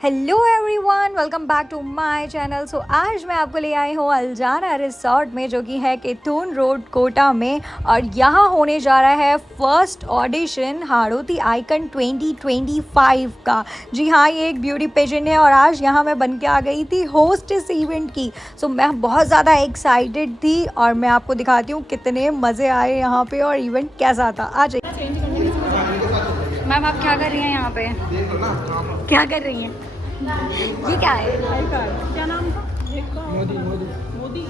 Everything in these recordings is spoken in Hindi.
Hello everyone, welcome back to my channel. So आज मैं आपको ले आई हूँ अल्जाना रिसोर्ट में, जो कि है केतून रोड कोटा में। और यहाँ होने जा रहा है फर्स्ट ऑडिशन हाड़ौती आइकन 2025 का। जी हाँ, ये एक ब्यूटी पेजेंट है और आज यहाँ मैं बन के आ गई थी होस्ट इस इवेंट की। सो मैं बहुत ज़्यादा एक्साइटेड थी और मैं आपको दिखाती हूँ कितने मज़े आए यहाँ पे और इवेंट कैसा था। आ जाइए मैम, आप क्या कर रही हैं यहाँ पे? क्या कर रही हैं? ये क्या है? क्या नाम था? मोदी मोदी मोदी।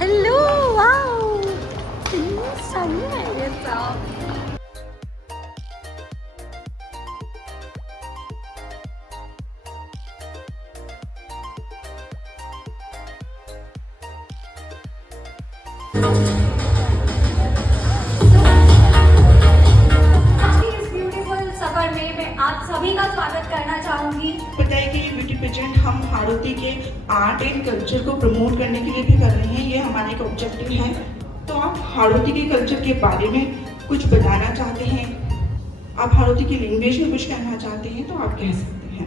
हेलो, वाओ, कितनी सही है ये सब। सफर में मैं आप सभी का स्वागत करना चाहूंगी। पता है कि ये ब्यूटी पेजेंट हम हाड़ौती के आर्ट एंड कल्चर को प्रमोट करने के लिए भी कर रहे हैं। ये हमारा एक ऑब्जेक्टिव है। तो आप हाड़ौती के कल्चर के बारे में कुछ बताना चाहते हैं, आप हाड़ौती की लैंग्वेज में कुछ कहना चाहते हैं, तो आप कह सकते हैं।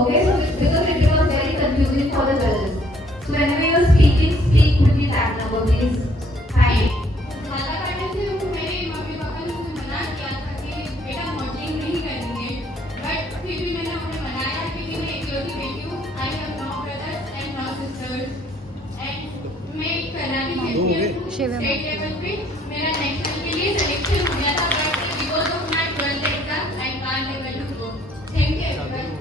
Okay, so because it was very confusing for the judges. So whenever you are speaking, speak with the tag number, please. Thank you. ज़्यादा करने से मेरे मम्मी पापा ने मुझे मना किया था कि बेटा मॉडलिंग नहीं करनी है, बट फिर भी मैंने उन्हें मनाया क्योंकि मैं इकलौती बेटी हूँ। I have no brothers and no sisters and मैं करना भी चाहती हूँ। स्टेट लेवल पे मेरा नेशनल के लिए सिलेक्शन हो गया था, but because of my 12th exam I can't able to go. Thank you everyone.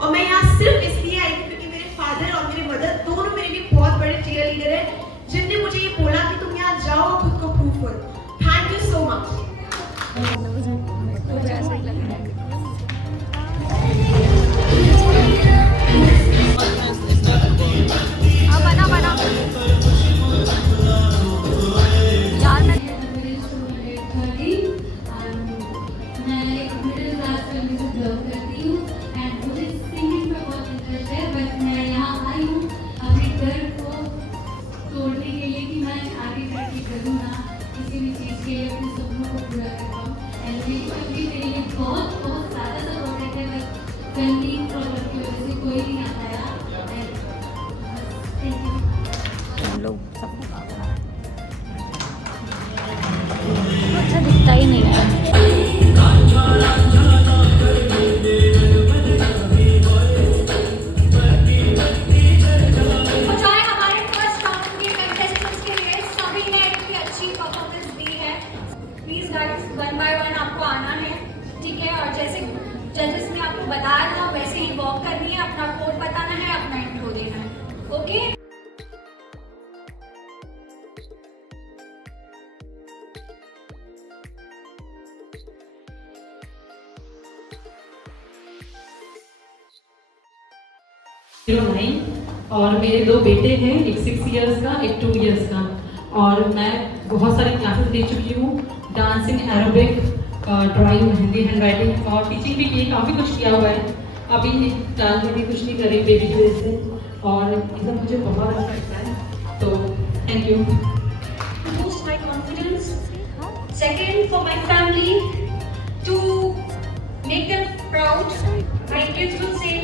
और मैं यहाँ सिर्फ इसलिए आई थी क्योंकि मेरे फादर और मेरे मदर दोनों मेरे लिए बहुत बड़े चीयर लीडर हैं, जिनने मुझे ये बोला कि तुम यहाँ जाओ और खुद को प्रूव करो। Thank you so much. अच्छा दिखता ही नहीं है। वन बाय वन आपको आना है, ठीक है? और जैसे जजेस ने आपको बताया था वैसे ही वॉक करनी है, अपना कोड बताना है, अपना इंट्रो देना है। ओके? 09 और मेरे 2 बेटे हैं, एक 6 इयर्स का, एक 2 इयर्स का। और मैं बहुत सारी क्लासेस ले चुकी हूँ, dancing, aerobic, drawing, mehndi, hand writing और टीचिंग भी की, काफ़ी कुछ किया हुआ है। अभी फिलहाल में भी कुछ नहीं कर रही बेबी की वजह से, और ये सब मुझे बहुत अच्छा लगता है। तो thank you. Boost my confidence. Second, for my family, to make them proud. My kids will say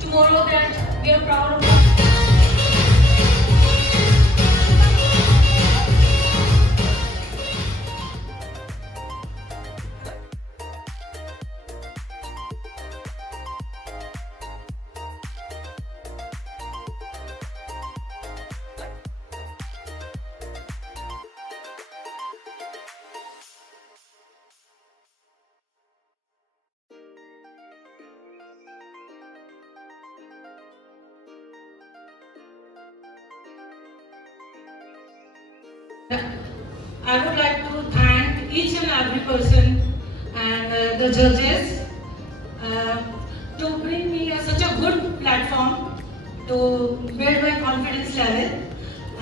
tomorrow that we are proud of them. I would like to thank each and every person and the judges to bring me such a good platform to build my confidence level.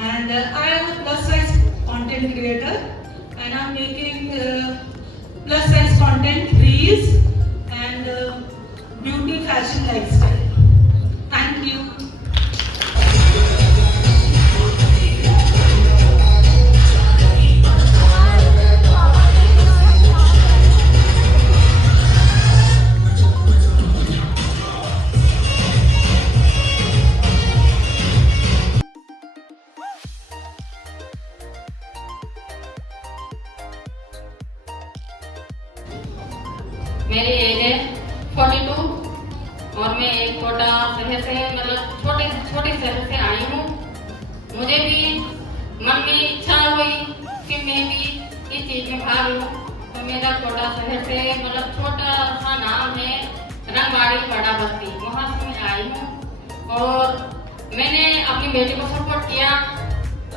And I am a plus size content creator and I am making plus size content, reels and beauty, fashion, lifestyle. Thank you. मेरी एज है 42 और मैं एक छोटा शहर से, मतलब छोटे शहर से आई हूँ। मुझे भी मन में इच्छा हुई कि मैं भी इस चीज में भाग लूँ। तो मेरा छोटा शहर से, मतलब छोटा सा नाम है रंगवाड़ी बड़ा बस्ती, वहाँ से मैं आई हूँ। और मैंने अपनी बेटी को सपोर्ट किया,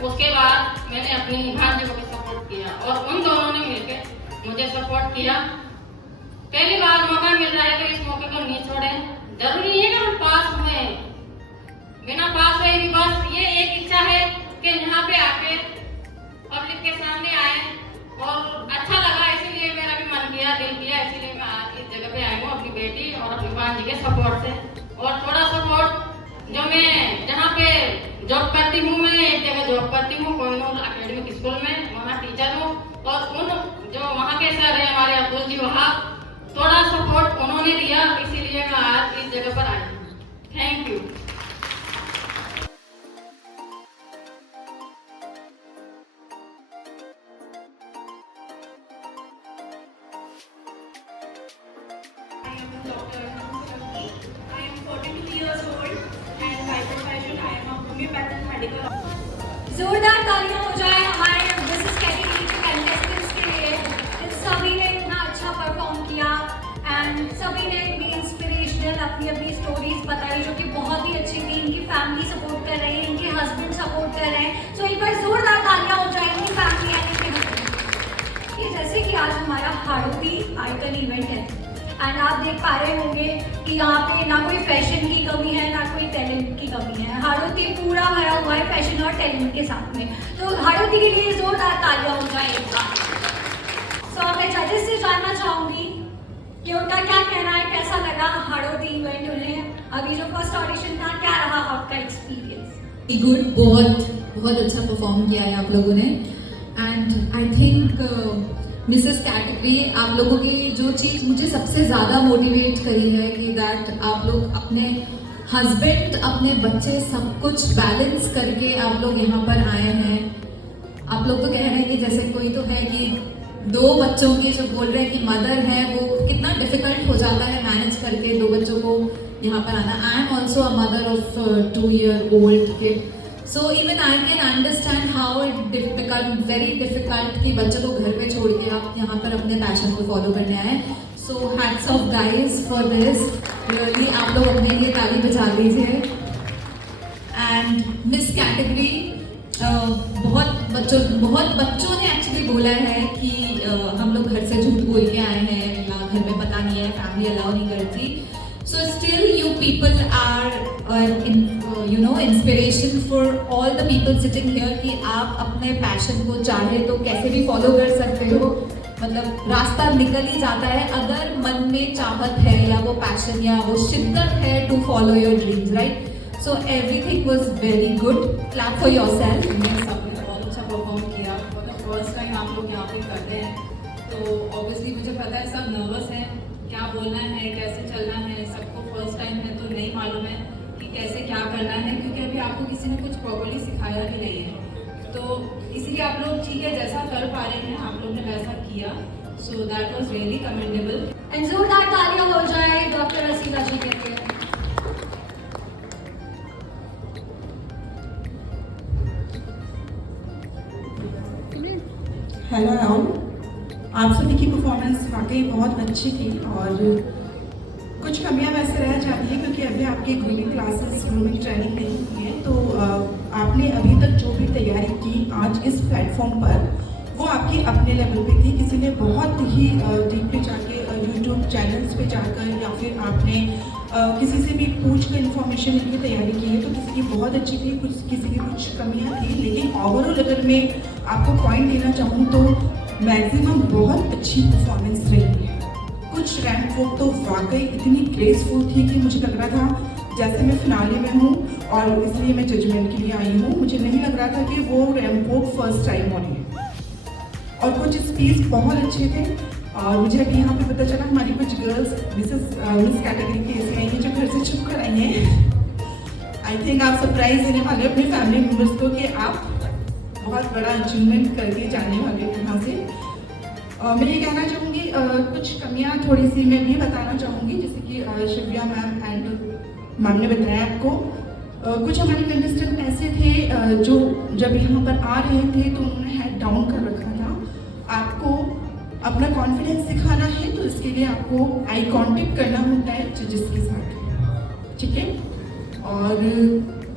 उसके बाद मैंने अपनी भांजी को भी सपोर्ट किया और उन दोनों ने मिलकर मुझे सपोर्ट किया। पहली बार मौका मिल रहा है तो इस मौके को नहीं छोड़ें। जरूरी है ना हम पास हुए, बिना पास हुए भी बस ये एक इच्छा है कि यहाँ पे आके पब्लिक के सामने आए और अच्छा लगा, इसीलिए मेरा भी मन किया, दिल किया, इसीलिए मैं आज इस जगह पे आई हूँ अपनी बेटी और अपनी भांजी के सपोर्ट से। और थोड़ा सपोर्ट जो मैं जहाँ पे जॉब करती हूँ, मैं एक जगह जॉब करती हूँ कोहिनूर एकेडमिक स्कूल में, वहाँ टीचर हूँ। और उन जो वहाँ के सर है हमारे अब्दुल जी वहाब, थोड़ा सपोर्ट उन्होंने दिया, इसीलिए मैं आज इस जगह पर आई हूँ। Thank you. I am 42 years old and by profession I am a homeopathic medical officer. जोरदार तालियां हो जाए हमारे बिजनेस कैटेगरी के कंटेस्टेंट्स के लिए। सभी ने इतना अच्छा परफॉर्म किया एंड सभी ने इतनी इंस्पिरेशनल अपनी अपनी स्टोरीज बताई जो कि बहुत ही अच्छी थी। इनकी फैमिली सपोर्ट कर रही है, इनके हस्बैंड सपोर्ट कर रहे हैं। सो एक बार जोरदार तालियां हो जाए इनकी फैमिली एंड इनके हस्बैंड। ये जैसे कि आज हमारा हाड़ौती आइकन इवेंट है एंड आप देख पा रहे होंगे कि यहाँ पे ना कोई फैशन की कमी है ना कोई टैलेंट की कमी है। हाड़ौती पूरा भरा हुआ है फैशन और टैलेंट के साथ में। तो हाड़ौती के लिए जोरदार तालियां हो जाए एक बार। सो मैं जजेस से जानना चाहूंगी कि उनका क्या कहना है, कैसा लगा हाड़ौती इवेंट उन्हें। अभी जो फर्स्ट ऑडिशन था, क्या रहा आपका एक्सपीरियंस? गुड, बहुत अच्छा परफॉर्म किया है आप लोगों ने। And I think Mrs category, आप लोगों की जो चीज़ मुझे सबसे ज़्यादा मोटिवेट करी है कि दैट आप लोग अपने हस्बैंड, अपने बच्चे, सब कुछ बैलेंस करके आप लोग यहाँ पर आए हैं। आप लोग तो कह रहे हैं कि जैसे कोई तो है कि 2 बच्चों की जो बोल रहे हैं कि मदर है, वो कितना डिफिकल्ट हो जाता है मैनेज करके 2 बच्चों को यहाँ पर आना। I am also a mother of 2-year-old kid, so even I can understand how it become very difficult कि बच्चों को घर में छोड़ के आप यहाँ पर अपने पैशन को फॉलो करने आए। So hats off guys for this, really आप लोग अपने लिए ताली बजा लीजिए। एंड मिस कैटेगरी, बहुत बच्चों ने एक्चुअली बोला है कि हम लोग घर से झूठ बोल के आए हैं या घर में पता नहीं है, फैमिली अलाउ नहीं करती। So still you people are inspiration for all the people sitting here कि आप अपने पैशन को चाहे तो कैसे भी फॉलो कर सकते हो, मतलब रास्ता निकल ही जाता है अगर मन में चाहत है या वो पैशन या वो शिद्दत है to follow your dreams, right? So everything was very good, clap for yourself. सबने बहुत अच्छा परफॉर्म किया। फर्स्ट टाइम आप लोग यहाँ पे कर रहे हैं तो ऑब्वियसली मुझे पता है सब नर्वस हैं, क्या बोलना है, कैसे चलना है, सबको फर्स्ट टाइम है तो नहीं मालूम है कि कैसे क्या करना है, क्योंकि अभी आपको किसी ने कुछ प्रॉपर्ली सिखाया भी नहीं है। तो इसीलिए आप लोग ठीक है जैसा कर पा रहे हैं आप लोग ने वैसा किया, so that was really commendable. And जोरदार तालियां हो जाए डॉक्टर रसीदा जी के लिए। हेलो ऑल, आप सभी की परफॉर्मेंस वाकई बहुत अच्छी थी और कुछ कमियां वैसे रह जाती हैं क्योंकि अभी आपकी ग्रूमिंग क्लासेस, ग्रूमिंग ट्रेनिंग नहीं हुई है। तो आपने अभी तक जो भी तैयारी की आज इस प्लेटफॉर्म पर वो आपके अपने लेवल पे थी। किसी ने बहुत ही डीप पे जाके यूट्यूब चैनल्स पे जाकर या फिर आपने किसी से भी पूछ कर इन्फॉर्मेशन की तैयारी की है, तो किसी की बहुत अच्छी थी, किसी की कुछ कमियां थी। लेकिन ओवरऑल अगर मैं आपको पॉइंट देना चाहूँ तो मैक्सिमम बहुत अच्छी परफॉर्मेंस रही है। कुछ रैंप वॉक तो वाकई इतनी ग्रेसफुल थी कि मुझे लग रहा था जैसे मैं फिनाले में हूँ और इसलिए मैं जजमेंट के लिए आई हूँ। मुझे नहीं लग रहा था कि वो रैंप वॉक फर्स्ट टाइम हो रही है। और कुछ स्पीच बहुत अच्छे थे और मुझे अभी यहाँ पे पता चला हमारी कुछ गर्ल्स मिस कैटेगरी की ऐसी आई हैं जो घर से छुप कर आई हैं। आई थिंक आप सरप्राइज देने वाले अपने फैमिली मेम्बर्स को कि आप बहुत बड़ा अचीवमेंट करके जाने वाले हैं यहाँ से। मैं ये कहना चाहूँगी कुछ कमियाँ थोड़ी सी मैं भी बताना चाहूँगी, जैसे कि शिव्या मैम एंड मैम ने बताया आपको। कुछ हमारे कंटेस्टेंट ऐसे थे जो जब यहाँ पर आ रहे थे तो उन्होंने हेड डाउन कर रखा था। आपको अपना कॉन्फिडेंस दिखाना है तो इसके लिए आपको आई कांटेक्ट करना होता है जजेस के साथ, ठीक है? और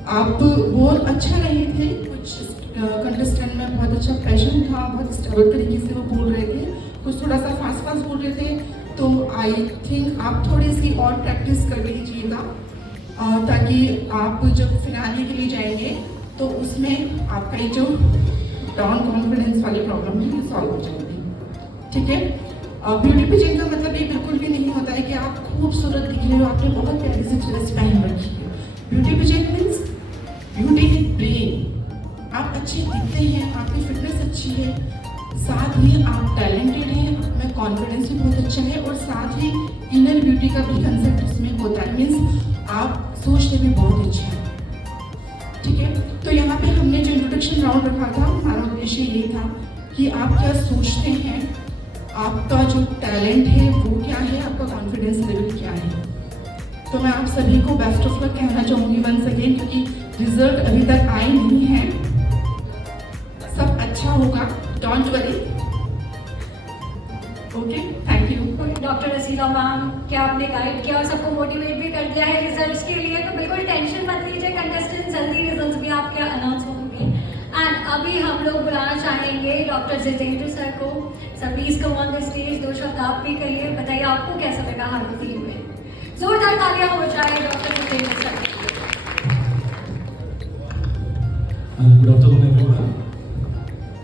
आप बहुत अच्छा रहे थे। कुछ कंटेस्टेंट में बहुत अच्छा पैशन था, बहुत स्टेबल तरीके से वो बोल रहे थे, कुछ थोड़ा सा फास्ट बोल रहे थे। तो आई थिंक आप थोड़ी सी और प्रैक्टिस कर लीजिएगा ताकि आप जब फिनाले के लिए जाएंगे तो उसमें आपका ये जो डाउन कॉन्फिडेंस वाली प्रॉब्लम है ये सॉल्व हो जाएगी, ठीक है? ब्यूटी पेजेंट का मतलब ये बिल्कुल भी नहीं होता है कि आप खूबसूरत दिख रहे हो, आपने बहुत प्यारी सी ड्रेस पहन रखी है। Beauty pageant means beauty in brain. आप अच्छे दिखते हैं, आपकी फिटनेस अच्छी है, साथ ही आप टैलेंटेड हैं, आप में कॉन्फिडेंस भी बहुत अच्छा है और साथ ही इनर ब्यूटी का भी कंसेप्ट इसमें होता है। मीन्स आप सोचने में बहुत अच्छे हैं, ठीक है? तो यहाँ पे हमने जो इंट्रोडक्शन राउंड रखा था हमारा उद्देश्य ये था कि आप क्या सोचते हैं, आपका जो टैलेंट है वो क्या है, आपका कॉन्फिडेंस लेवल क्या है। तो मैं आप सभी को बेस्ट ऑफ लक कहना चाहूँगी वंस अगेन, क्योंकि रिजल्ट अभी तक आए नहीं है। सब अच्छा होगा, don't worry. Okay, thank you. Doctor Rasida ma'am, क्या आपने गाइड किया और सबको मोटिवेट भी कर दिया है रिजल्ट्स के लिए, तो बिल्कुल टेंशन मत लीजिए, कंटेस्टेंट जल्दी रिजल्ट्स भी आपके अनाउंस होंगे। एंड अभी हम लोग बुलाना चाहेंगे डॉक्टर जितेंद्र सर को। Sir please come on the stage, 2 शब्द आप भी कहिए, बताइए आपको कैसा लगा हारुति में। जोरदार तालियां हो जाए doctor Jitendra sir. Good afternoon everyone.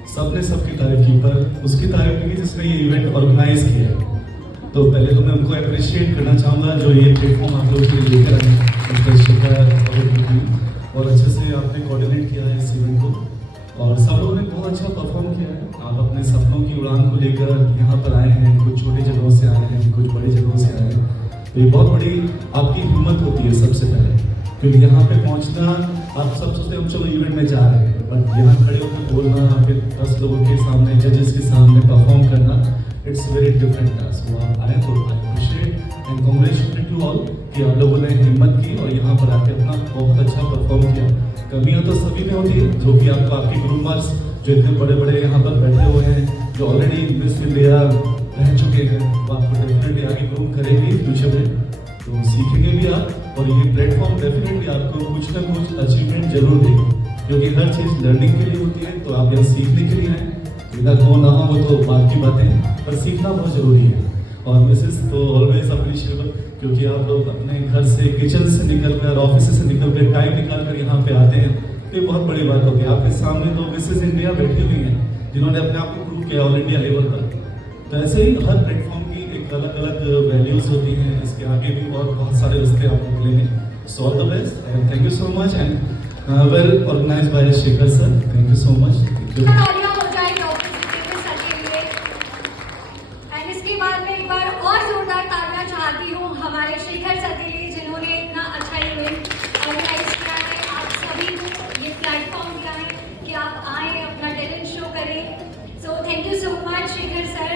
सबने सबकी तारीफ की, पर उसकी तारीफ नहीं की जिसने ये इवेंट ऑर्गेनाइज किया है। तो पहले तो मैं उनको अप्रिशिएट करना चाहूँगा जो ये प्लेटफॉर्म आप लोग के लिए लेकर आए, मिस्टर शिखर, और अच्छे से आपने कोऑर्डिनेट किया है इस इवेंट को और सब लोगों ने बहुत अच्छा परफॉर्म किया है। आप अपने सपनों की उड़ान को लेकर यहाँ पर आए हैं, कुछ छोटी जगहों से आए हैं, कुछ बड़ी जगहों से आए हैं। तो ये बहुत बड़ी आपकी हिम्मत होती है सबसे पहले, क्योंकि यहाँ पे पहुँचना आप सब सोचते हैं हम चलो इवेंट में जा रहे हैं, बट यहाँ खड़े होकर बोलना, फिर 10 लोगों के सामने, जजेस के सामने परफॉर्म करना, इट्स वेरी डिफरेंट टास्क। वो आप आए तो I appreciate and congratulate you all कि आप लोगों ने हिम्मत की और यहाँ पर आके अपना बहुत अच्छा परफॉर्म किया। कमियाँ तो सभी में होती है, जो कि आपको आपके गुरु मार्क्स जो इतने बड़े बड़े यहाँ पर बैठे हुए हैं, जो ऑलरेडी मिस इंडिया रह चुके हैं, वो आपको डेफिनेटली आगे ग्रूम करेंगे फ्यूचर में, तो सीखेंगे भी आप। और ये प्लेटफॉर्म डेफिनेटली आपको कुछ ना कुछ अचीवमेंट जरूर देगा, क्योंकि हर चीज़ लर्निंग के लिए होती है। तो आप यहाँ सीखने के लिए हैं, इधर हो ना हो वो तो बात की बातें हैं, पर सीखना बहुत ज़रूरी है। और मिसेस तो ऑलवेज अप्रिशिएबल क्योंकि आप लोग अपने घर से, किचन से निकलकर, ऑफिस से निकलकर, टाइम निकाल कर यहाँ पे आते हैं, तो ये बहुत बड़ी बात होगी। आपके सामने तो मिसेस इंडिया बैठी हुई हैं जिन्होंने अपने आप को प्रूव किया ऑल इंडिया लेवल पर। तो ऐसे ही हर प्लेटफॉर्म की एक अलग अलग वैल्यूज होती हैं, इसके आगे भी और बहुत सारे रिश्ते आपको मिलेंगे। So all the best and thank you so much and well organised by Shekhar sir, thank you so much. तालियां हो जाएगी ऑफिस के सर के लिए। एंड इसके बाद में एक बार और जोरदार तालियां चाहती हूँ हमारे शेखर सर के लिए, जिन्होंने इतना अच्छा इवेंट ऑर्गेनाइज किया है, आप सभी को ये प्लेटफॉर्म दिया है कि आप आए, अपना टैलेंट शो करें। So thank you so much Shekhar sir.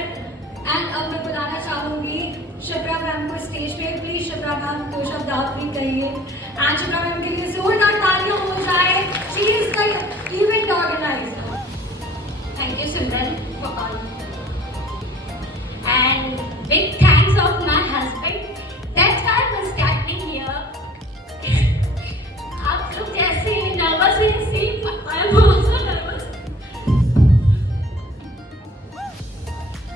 And अब मैं बुलाना चाहूँगी शिप्रा मैम को स्टेज पे। प्लीज शिप्रा मैम दो शब्द आप भी कहिए। एंड शिप्रा मैम के लिए जोरदार तालियां हो जाए। She is the event organiser. Thank you, Simran, for all. And big thanks of my husband. That's why I'm standing here. आप लोग जैसे नर्वस हैं, same I am also nervous.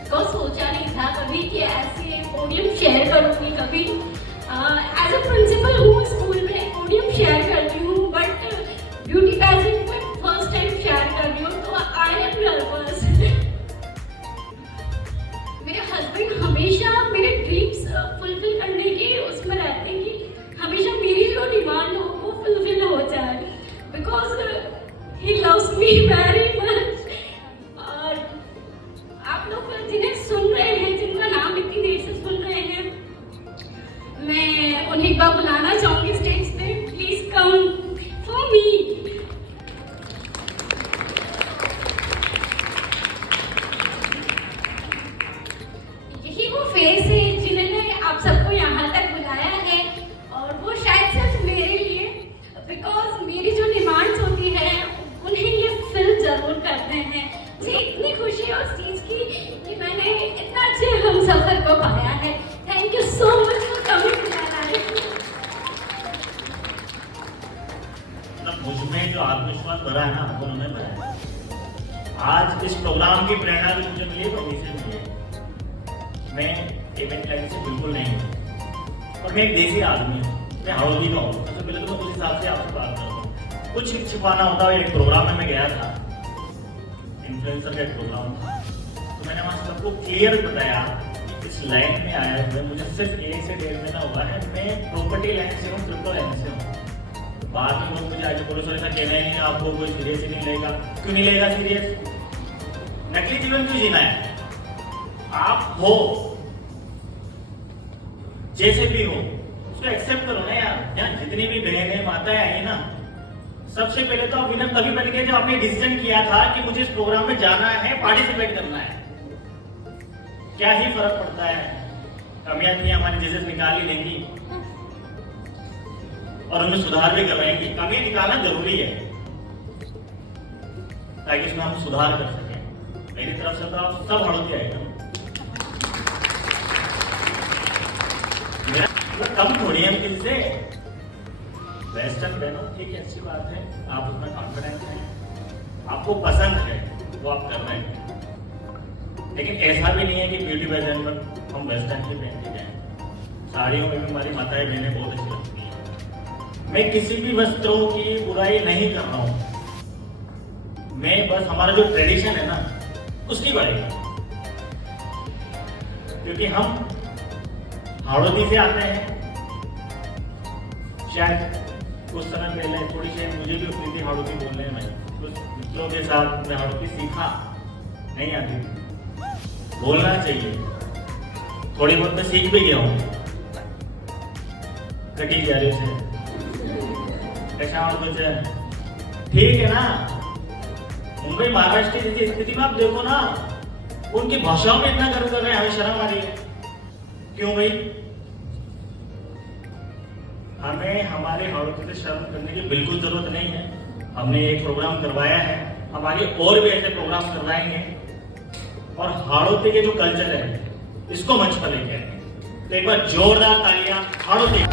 को सोचा नहीं था कभी कि ऐसे पोडियम शेयर करूँगी कभी। एज अ प्रिंसिपल हूँ, स्कूल में पोडियम शेयर करती हूँ, बट ब्यूटी पैजेंट में फर्स्ट टाइम शेयर कर रही हूँ, तो आई एम नर्वस। मेरे हस्बैंड हमेशा मेरे ड्रीम्स फुलफिल करने के उसमें रहते हैं कि हमेशा मेरी जो डिमांड हो वो फुलफिल हो जाए, because he loves me very much. और आप लोग जिन्हें सुन रहे हैं, जिनका नाम इतनी देर से सुन रहे हैं, मैं उन्हें एक बार बुलाना चाहूँगी स्टेज पे। Please come for me. यही वो फेस है जिन्होंने आप सबको यहाँ तक बुलाया है, और वो शायद सिर्फ मेरे लिए, बिकॉज मेरी जो डिमांड्स होती है उन्हें ये फिल जरूर करते हैं। मुझे इतनी खुशी है उस चीज़ की कि मैंने इतना अच्छे हम सफर को पाया है। Thank you so much for coming to my life. मुझमें जो आत्मविश्वास भरा है ना, वो उन्होंने भरा है। आज इस प्रोग्राम की प्रेरणा भी मुझे मिली, वहीं से मिली है। मैं इवेंट लाइन से बिल्कुल नहीं हूँ, और मैं एक देसी आदमी हूँ, मैं हड़ौती का हूँ। सबसे पहले तो मैं उस हिसाब से आपसे बात करता हूँ। कुछ छिपाना होता है। एक प्रोग्राम में मैं गया था, इन्फ्लुएंसर का एक प्रोग्राम था, तो मैंने वहाँ सबको क्लियर बताया कि इस लाइन में आया हुआ मुझे सिर्फ 1 से 1.5 महीना हुआ है, मैं प्रॉपर्टी लाइन से हूँ, क्रिप्टो लाइन से हूँ। बाद में लोग मुझे आगे पुलिस वाले कहना ही नहीं, आपको कोई सीरियस ही नहीं लेगा। क्यों नहीं लेगा सीरियस? नकली जीवन क्यों जीना है? आप हो जैसे भी हो, उसको एक्सेप्ट करो ना यार। यहाँ जितनी भी बहनें माताएं आई ना, सबसे पहले तो आप विनर तभी बन गए जब आपने डिसीजन किया था कि मुझे इस प्रोग्राम में जाना है, पार्टिसिपेट करना है। क्या ही फर्क पड़ता है, कमियां थी हमारी जजेस निकाल ही देंगी और उनमें सुधार भी करवाएंगी। कमियां निकालना जरूरी है ताकि इसमें हम सुधार कर सकें। मेरी तरफ से तो आप सब हड़ौती आएगा, कम थोड़ी है किसी से। वेस्टर्न पहनो, ठीक है, अच्छी बात है, आप उसमें कॉन्फिडेंस हैं, आपको पसंद है, वो आप कर रहे हैं। लेकिन ऐसा भी नहीं है कि ब्यूटी पेजेंट में हम वेस्टर्न ही पहनते जाएं। साड़ियों में भी हमारी माताएं बहनें बहुत अच्छी लगती हैं। मैं किसी भी वस्त्रों की बुराई नहीं कर रहा हूँ, मैं बस हमारा जो ट्रेडिशन है ना उसकी बढ़ाई, क्योंकि हम हड़ौती से आते हैं। शायद कुछ समय पहले थोड़ी सी मुझे भी अपनी थी हड़ौती बोलने में, कुछ मित्रों के साथ मैं हड़ौती सीखा, नहीं आती थी, बोलना चाहिए। थोड़ी बहुत मैं सीख भी गया हूँ, कटी जा रही से ऐसा और कुछ है, ठीक है ना। मुंबई महाराष्ट्र जैसी स्थिति में आप देखो ना, उनकी भाषाओं में इतना गर्व कर रहे हैं, हमें शर्म आ रही है। क्यों भाई? हमें हमारे हड़ौती से शर्म करने की बिल्कुल जरूरत नहीं है। हमने एक प्रोग्राम करवाया है, हमारे और भी ऐसे प्रोग्राम करवाएंगे, और हड़ौती के जो कल्चर है इसको मंच पर लेके आएंगे। तो एक बार जोरदार तालियां हड़ौती।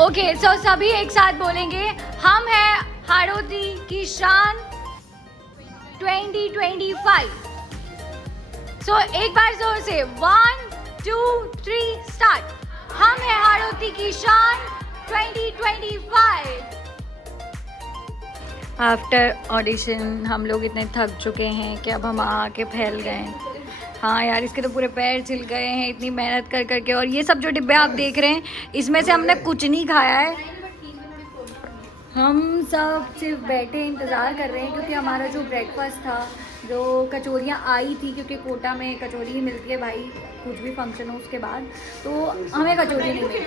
ओके सो सभी एक साथ बोलेंगे, हम हैं हाड़ौती की शान 2025। सो एक बार जोर से 1 2 3 स्टार्ट। हम हैं हाड़ौती की शान 2025। आफ्टर ऑडिशन हम लोग इतने थक चुके हैं कि अब हम आके फैल गए हैं। हाँ यार, इसके तो पूरे पैर छिल गए हैं इतनी मेहनत कर करके। और ये सब जो डिब्बे आप देख रहे हैं, इसमें से हमने कुछ नहीं खाया है। हम सब सिर्फ बैठे इंतज़ार कर रहे हैं, क्योंकि हमारा जो ब्रेकफास्ट था, जो कचौरियाँ आई थी, क्योंकि कोटा में कचौरी ही मिलती है भाई, कुछ भी फंक्शन हो उसके बाद, तो हमें कचौरी नहीं मिली।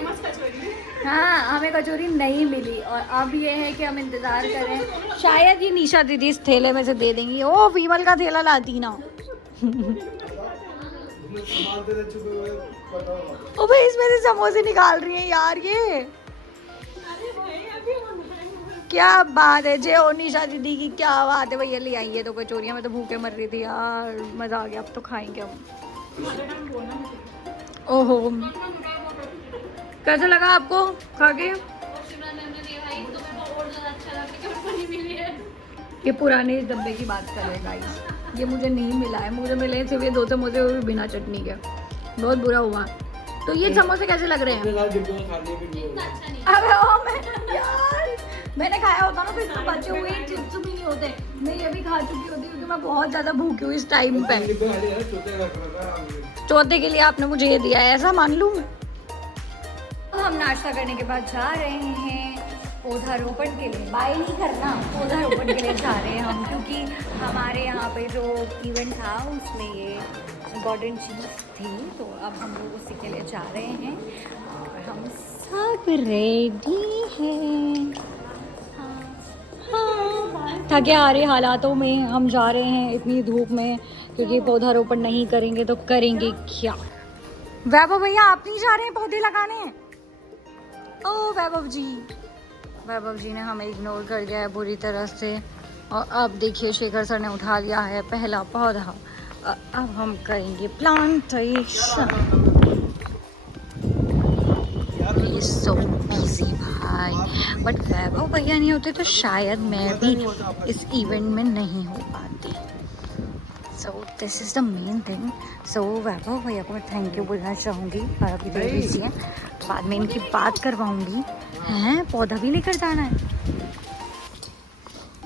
हाँ, हमें कचौरी नहीं मिली। और अब ये है कि हम इंतज़ार कर रहे हैं, शायद ये निशा दीदी इस थैले में से दे देंगी। ओ फीमल का थैला लाती ना। ओ भाई, इसमें से समोसे निकाल रही हैं यार ये। क्या बात है, जे ओ निशा दीदी की क्या बात है भैया, ले आई है तो कचौरियाँ। मैं तो भूखे मर रही थी यार, मज़ा आ गया। अब तो खाएंगे हम। ओहो, कैसा लगा आपको खा के? ये पुराने डब्बे की बात कर रहे हैं गाइस, ये मुझे नहीं मिला है। मुझे मिले सिर्फ ये 2 समोसे, वो भी बिना चटनी के। बहुत बुरा हुआ। तो ये समोसे कैसे लग रहे हैं? अबे ओ यार, मैंने खाया होता ना तो इसमें बचे हुए चिप्स भी नहीं होते। मैं ये भी खा चुकी होती, क्योंकि मैं बहुत ज़्यादा भूखी हूँ इस टाइम पे। चौथे के लिए आपने मुझे ये दिया है, ऐसा मान लूँ? हम नाश्ता करने के बाद जा रहे हैं पौधारोपण के लिए। बाय नहीं करना, पौधारोपण के लिए जा रहे हैं हम, क्योंकि हमारे यहाँ पे जो इवेंट था उसमें ये इम्पॉर्टेंट चीज़ थी, तो अब हम लोग उसी के लिए जा रहे हैं। और हम सब रेडी हैं। हाँ, थके हारे हालातों में हम जा रहे हैं इतनी धूप में, क्योंकि पौधारोपण नहीं करेंगे तो करेंगे क्या? वैभव भैया, आप नहीं जा रहे हैं पौधे लगाने? ओ वैभव जी ने हमें इग्नोर कर दिया है पूरी तरह से। और अब देखिए, शेखर सर ने उठा लिया है पहला पौधा। अब हम करेंगे प्लांटेशन। सो बिजी भाई, बट वैभव भैया नहीं होते तो शायद मैं भी इस इवेंट में नहीं हो पाती। So this is the main thing. So Vaibhav भैया को मैं थैंक यू बोलना चाहूँगी, और अभी तो बिजी हैं, बाद में इनकी बात करवाऊँगी। हैं, पौधा भी लेकर जाना है।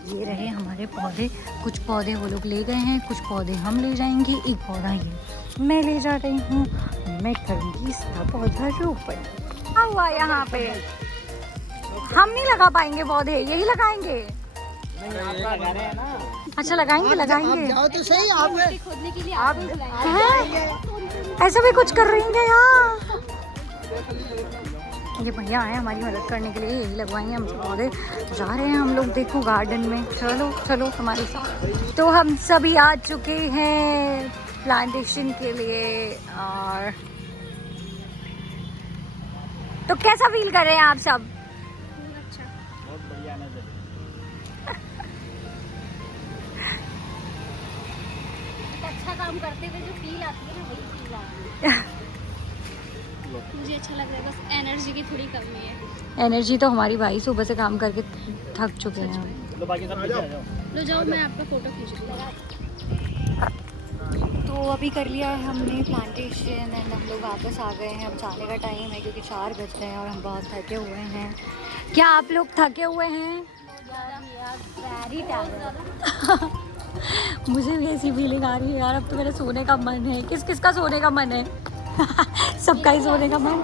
ये रहे हमारे पौधे। कुछ पौधे वो लोग ले गए हैं, कुछ पौधे हम ले जाएंगे। एक पौधा ये मैं ले जा रही हूँ, मैं करूँगी इसका पौधारोपण। क्या हुआ यहाँ पे? हम नहीं लगा पाएंगे पौधे, यही लगाएंगे। अच्छा, लगाएंगे। जाओ तो सही, आप खोदने के लिए हैं? ऐसा भी कुछ कर रही हैं यहाँ? ये भैया आए हमारी मदद करने के लिए, यही लगवाएंगे हम पौधे। जा रहे हैं हम लोग, देखो गार्डन में। चलो हमारे साथ। तो हम सभी आ चुके हैं प्लांटेशन के लिए। और तो कैसा फील कर रहे हैं आप सब? अच्छा, बहुत बढ़िया नजर। अच्छा काम करते हुए जो फील आती है ना, वही फील आती है। मुझे अच्छा लग रहा है, बस एनर्जी की थोड़ी कमी है। एनर्जी तो हमारी भाई सुबह से काम करके थक चुके हैं। लो बाकी सब पीछे आ जाओ। लो जाओ, मैं आपका फोटो खींच लूँगा। तो अभी कर लिया है हमने प्लांटेशन एंड हम लोग वापस आ गए हैं। अब जाने का टाइम है, क्योंकि 4 बज रहे हैं और हम बहुत थके हुए हैं। क्या आप लोग थके हुए हैं? Very tired. मुझे भी ऐसी फीलिंग आ रही है यार। अब तो मेरे सोने का मन है। किस किस का सोने का मन है? सबका ही सोने का मन।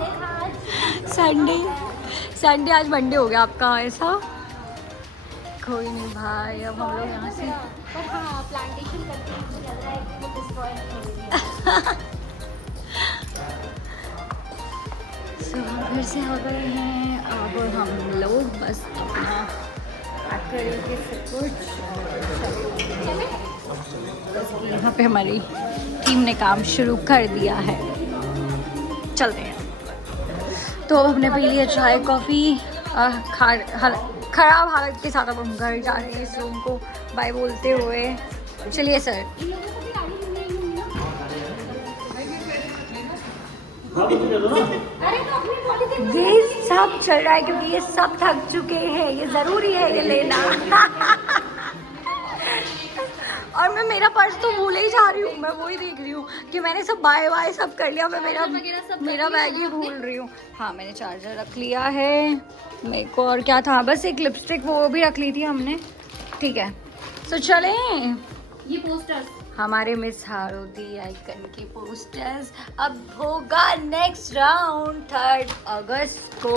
संडे आज मंडे हो गया आपका, ऐसा? कोई नहीं भाई, अब हम लोग यहाँ से पर हाँ, प्लांटेशन करके मुझे लग रहा है कि वो डिस्ट्रॉय नहीं घर से आ गए हैं। अब हम लोग बस अपना करेंगे सब कुछ। यहाँ पे हमारी टीम ने काम शुरू कर दिया है। चलते हैं। तो अब हमने पी लिया चाय कॉफ़ी। ख़राब हालत के साथ अब हम घर जा रहे हैं इस रूम को बाय बोलते हुए। चलिए सर। ये सब चल रहा है क्योंकि ये सब थक चुके हैं, ये जरूरी है ये लेना। और मैं मेरा पर्स तो भूल ही जा रही हूँ, मैं वही देख रही हूँ कि मैंने सब बाय बाय सब कर लिया, मैं मेरा बैग ही भूल रही हूँ। हाँ मैंने चार्जर रख लिया है, मेरे को और क्या था, बस एक लिपस्टिक वो भी रख ली थी हमने। ठीक है तो चलें, ये पोस्टर्स हमारे मिस हारुति आइकन की पोस्टर्स। अब होगा नेक्स्ट राउंड 3 अगस्त को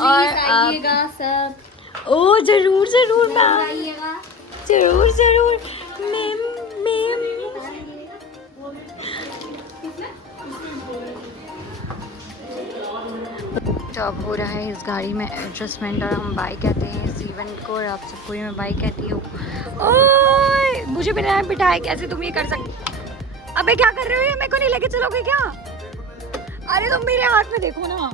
और आइएगा सब, ओ जरूर जरूर मैम, आइएगा जरूर जरूर मैम मैम। तो अब हो रहा है इस गाड़ी में एडजस्टमेंट और हम बाय कहते हैं इस इवेंट को, और आप सबको ही मैं बाय कहती हूँ। ओए मुझे बिना बिठाए कैसे तुम ये कर सकते? अबे क्या कर रहे हो, ये मेरे को नहीं लेके चलोगे क्या? अरे तुम मेरे हाथ में देखो ना।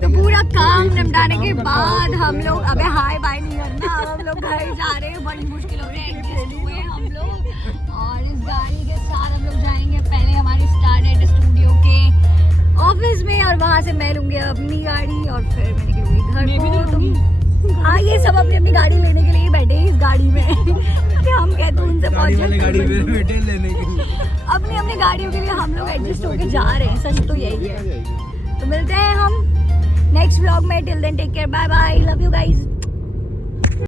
तो पूरा काम निपटाने के बाद हम लोग, अबे हाय बाय नहीं करना, अब हम लोग घर जा रहे हैं। बड़ी मुश्किलों से एडजस्ट हुए हम लोग, और इस गाड़ी के साथ हम लोग जाएंगे पहले हमारे स्टारनेट स्टूडियो के ऑफिस में, और वहाँ से मैं लूँगी अपनी गाड़ी और फिर मैं निकलूँगी घर को। हाँ ये सब अपनी अपनी गाड़ी लेने के लिए बैठे हैं इस गाड़ी में कि हम कहते हैं उनसे पहुँचे गाड़ी में बैठे लेने के लिए, अपनी अपनी गाड़ियों के लिए हम लोग एडजस्ट होके जा रहे हैं। सच तो यही है। तो मिलते हैं हम नेक्स्ट व्लॉग में, till then take care, bye bye, love you guys.